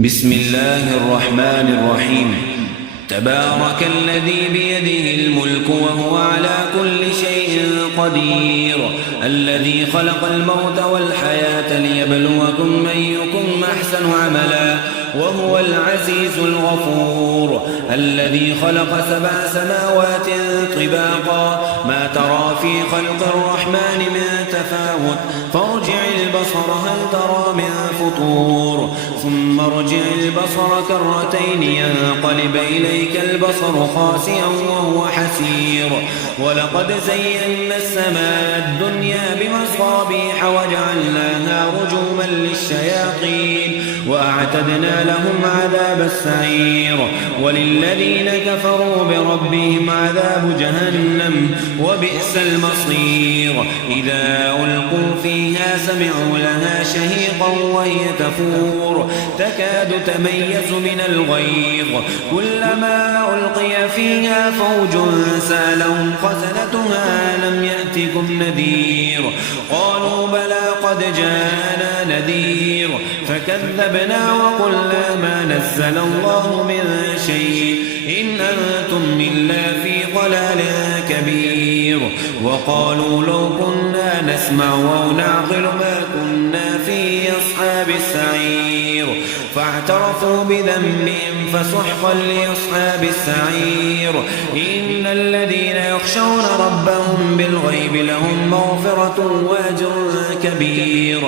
بسم الله الرحمن الرحيم. تبارك الذي بيده الملك وهو على كل شيء قدير، الذي خلق الموت والحياة ليبلوكم أيكم أحسن عملا وهو العزيز الغفور، الذي خلق 7 سماوات طباقا ما ترى في خلق الرحمن من تفاوت، فارجع البصر هل ترى من فطور، ثم ارجع البصر كرتين ينقلب إليك البصر خاسئا وهو حسير، ولقد زينا السماء الدنيا بمصابيح وجعلناها رجوما للشياطين وأعتدنا لهم عذاب السعير، وللذين كفروا بربهم عذاب جهنم وبئس المصير. إذا ألقوا فيها سمعوا لها شهيقا وهي تفور تكاد تميز من الغيظ، كلما ألقي فيها فوج سألهم خزنتها لم يأتكم نذير، قالوا بلى قد جاءنا نذير فكذبنا وقلنا ما نزل الله من شيء إن أنتم إلا في ضلال كبير، وقالوا لو كنا نسمع أو نعقل ما كنا في أصحاب السعير، فاعترفوا بذنبهم فسحقا لأصحاب السعير. إن الذين يخشون ربهم بالغيب لهم مغفرة وأجر كبير،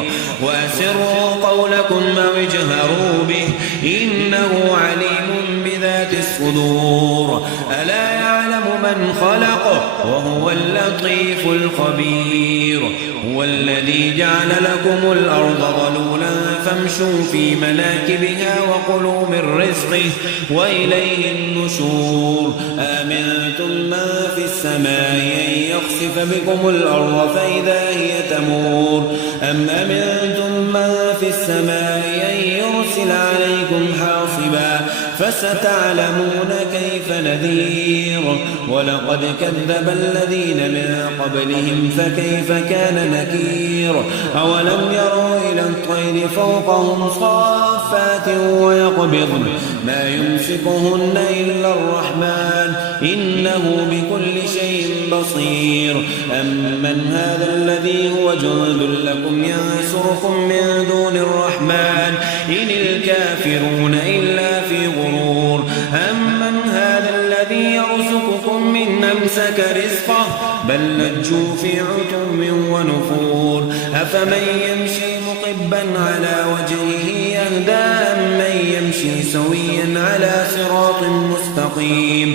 وأسروا قولكم أو اجهروا به إنه عليم بذات الصدور، ألا يعلم من خلق وهو اللطيف الخبير. هو الذي جعل لكم الأرض ظلولا فامشوا في مناكبها وكلوا من رزقه وإليه النشور. آمنتم من في السماء أن يخسف بكم الأرض فإذا هي تمور، أم أمنتم من في السماء أن يرسل عليكم حاصبا فستعلمون كيف نذير. ولقد كذب الذين من قبلهم فكيف كان نكير. أولم يروا إلى الطير فوقهم صافات ويقبضن ما يمسكهن إلا الرحمن إنه بكل شيء بصير. أمن هذا الذي هو جند لكم ينصركم من دون الرحمن إن الكافرون إلا في غرور. أمن هذا الذي يرزقكم من أمسك رزقه بل لجوا في عتم ونفور. أفمن يمشي مقبا على وجهه يهدى أمن يمشي سويا على صراط مستقيم.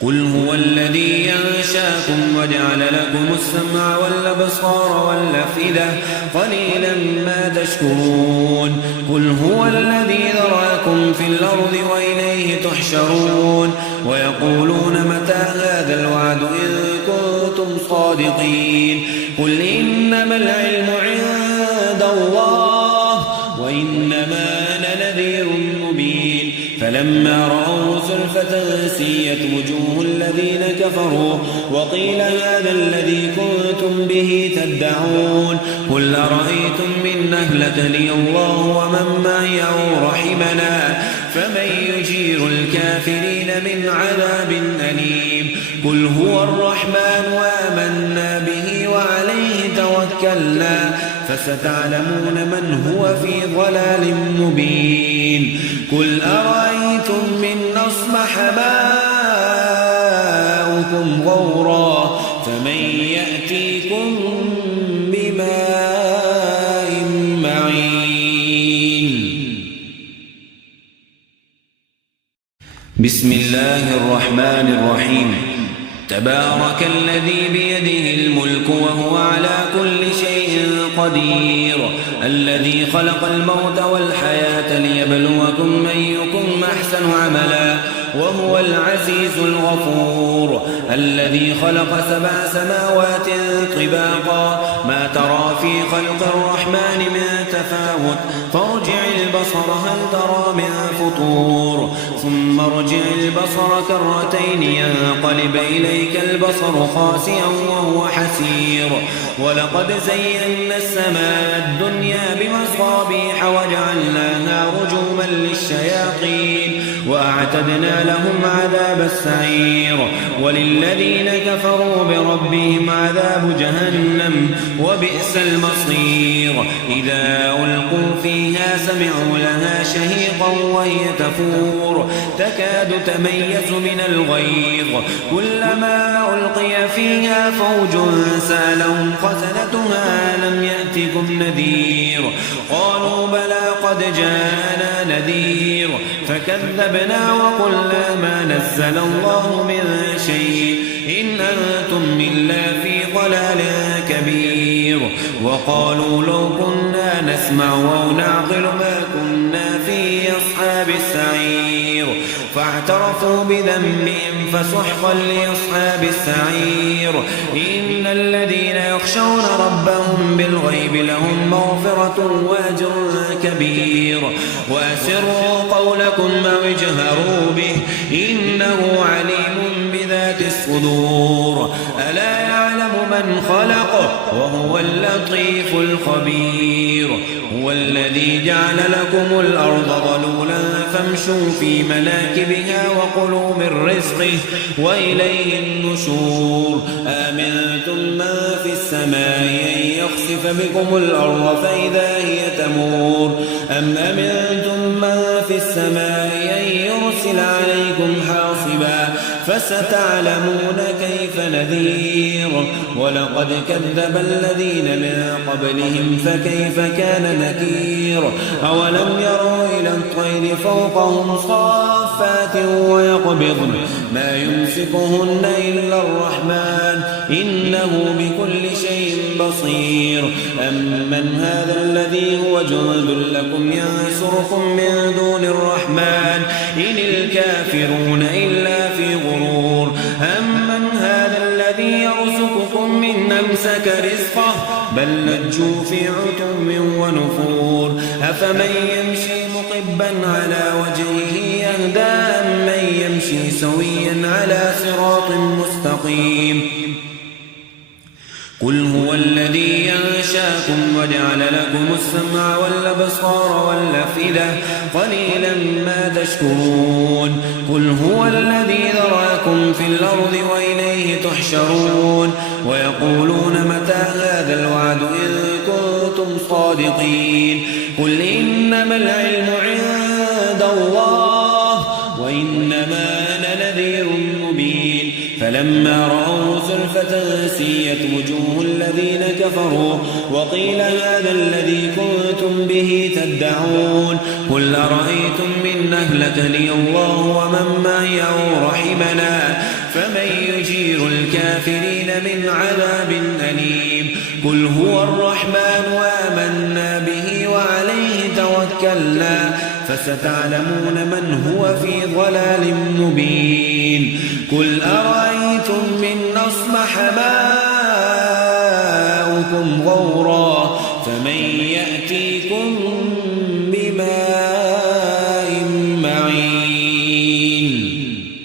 قل هو الذي ينشاكم وجعل لكم السمع والأبصار والأفئدة قليلا ما تشكرون. قل هو الذي ذراكم في الأرض وإليه تحشرون. ويقولون متى هذا الوعد إن كنتم صادقين. قل إنما العلم عند الله وإنما أنا نذير مبين. فلما رأوا زلفة سيئت وجوه الذين كفروا وقيل هذا الذي كنتم به تدعون. قل أرأيتم من أهلكني الله ومن معي أو رحمنا فمن يجير الكافرين من عذاب أليم. قل هو الرحمن وآمنا به وعليه توكلنا فستعلمون من هو في ضلال مبين. قل أرأيتم من أصبح ماؤكم غورا فمن يأتيكم بماء معين. بسم الله الرحمن الرحيم. تبارك الذي بيده الملك وهو على كل شيء قدير، الذي خلق الموت والحياة ليبلوكم أيكم أحسن عملا وهو العزيز الغفور، الذي خلق 7 سماوات طباقا ما ترى في خلق الرحمن من تفاوت فارجع البصر هل ترى من فطور ثم ارجع البصر كرتين ينقلب إليك البصر خاسئا وهو حسير ولقد زينا السماء الدنيا بمصابيح وجعلناها رجوما للشياطين وأعتدنا لهم عذاب السعير وللذين كفروا بربهم عذاب جهنم وبئس المصير إذا ألقوا فيها سمعوا لها شهيقا وهي تفور تكاد تميز من الغيظ كلما ألقي فيها فوج سألهم خزنتها لم يأتكم نذير قالوا بلى قد جاءنا نذير فكذبنا وقلنا ما نزل الله من شيء إن أنتم إلا في ضلال كبير وقالوا لو كنا نسمع أو نعقل ما كنا في أصحاب السعير فاعترفوا بذنبهم فسحقا لأصحاب السعير إن الذين يخشون ربهم بالغيب لهم مغفرة وأجر كبير وأسروا قولكم أو اجهروا به إنه عليم بذات الصدور ألا يعلم من خلق وهو اللطيف الخبير هو الذي جعل لكم الأرض ظلولا فامشوا في مناكبها وكلوا من رزقه وإليه النشور آمنتم من في السماء أن يخسف بكم الأرض فإذا هي تمور أم أمنتم من في السماء أن يرسل عليكم حاصبا فستعلمون كيف نذير ولقد كذب الذين من قبلهم فكيف كان نكير أولم يروا إلى الطير فوقهم صافات ويقبضن ما يمسكهن إلا الرحمن إنه بكل شيء بصير أمن هذا الذي هو جند لكم ينصركم من دون الرحمن إن الكافرون إلا في غرور أمن هذا الذي يرزقكم من أمسك رزقه بل لجوا في عتم ونفور أفمن يمشي مقبا على وجهه يهدى أمن يمشي سويا على صراط مستقيم قل هو الذي ينشاكم وجعل لكم السمع والأبصار والأفئدة قليلا ما تشكرون قل هو الذي ذراكم في الأرض وإليه تحشرون ويقولون متى هذا الوعد إن كنتم صادقين قل إنما العلم عند الله وإنما أنا نذير مبين فلما رأوا زلفة سيئت وجوه الذين كفروا وقيل هذا الذي كنتم به تدعون قل أرأيتم من أهلكني الله ومن معي أو رحمنا فمن يجير الكافرين من عذاب أليم قل هو الرحمن وآمنا به وعليه توكلنا فستعلمون من هو في ضلال مبين قل أرأيتم من أصبح ماؤكم غورا فمن يأتيكم بماء